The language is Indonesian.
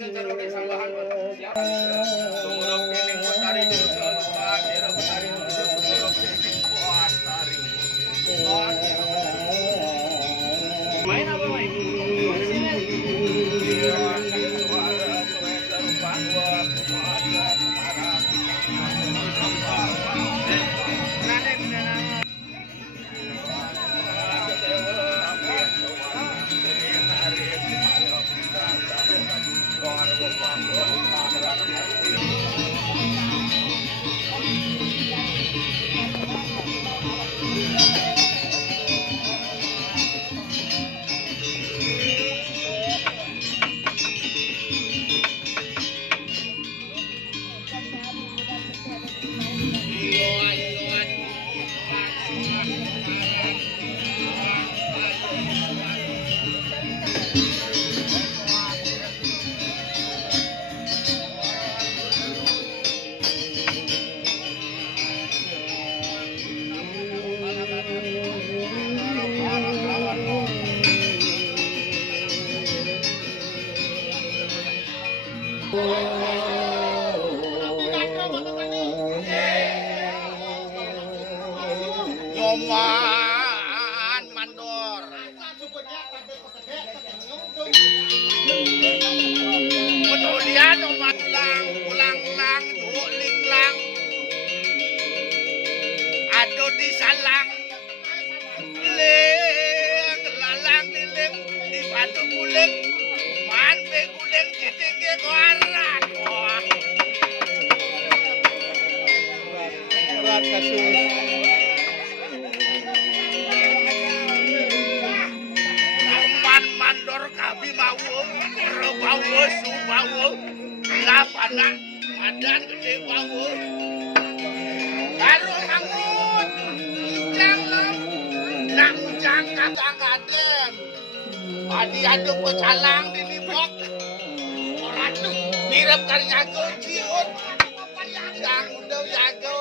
Main apa main? Nyoman mandor. Pedulian omat ulang lang, ado di salang, lalang liling, di batu guling, man be guling citingge koaran. Berat kasus. Mandor kabi mawu, rebawu, subawu, lapana, padan gede bawu. Baru mangut, jangan, nak jangkat angkaten. Padi aduk pecalang di libok, orang tu mirip Karya Ngenteg Linggih. Yang udah jago,